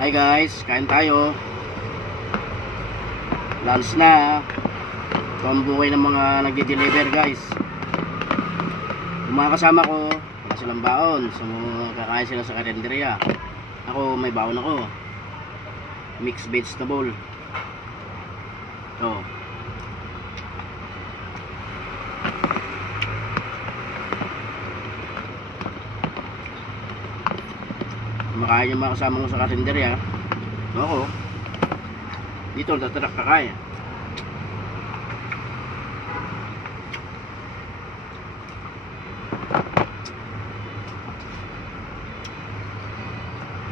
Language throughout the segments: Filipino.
Hi guys, kain tayo. Lunch na. Ito ang buhay ng mga nagde-deliver guys. Yung mga kasama ko, wala silang baon. So, kakain sila sa karinderya. Ako, may baon ako. Mixed vegetable. Oh. Kumakain yung mga kasama ko sa karinderya. Ako, dito tatarak kakain.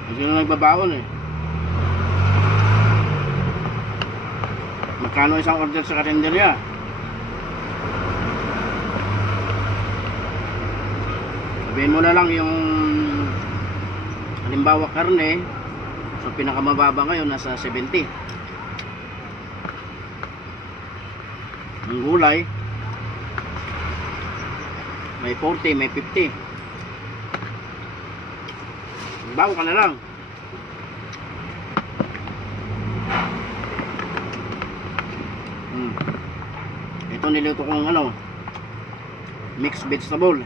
Kasi na nagbabaon eh. Magkano isang order sa karinderya? Sabihin mo na lang yung halimbawa karne so pinakamababa ngayon nasa 70 ang gulay may 40 may 50 bago ka na lang. Hmm. ito niluto kong ano mixed vegetable.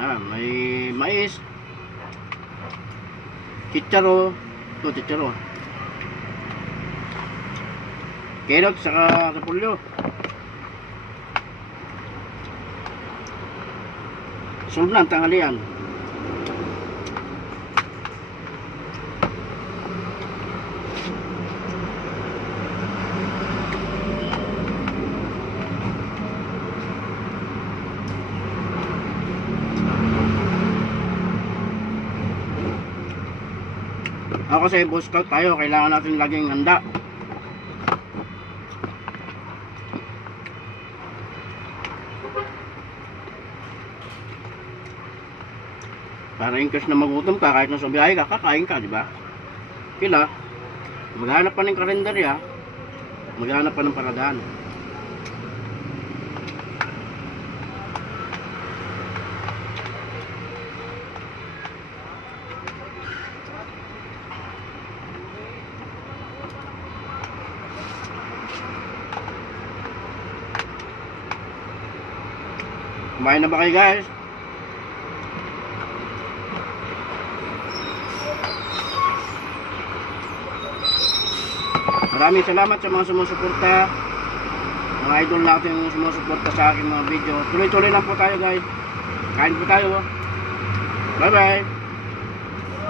Ah, may mais chicharo ito chicharo carrot saka repolyo. Sunod na ang ako kasi boss scout tayo kailangan natin laging handa. Para in case na magutom ka kahit nasa biyahe ka kakain ka di ba? Kila maghanap pa ng kalendarya maghanap pa ng paradaan kumain na ba kayo guys Maraming salamat sa mga sumusuporta. Mga idol natin yung sumusuporta sa aking mga video. Tuloy-tuloy lang po tayo guys. Kain po tayo. Bye bye.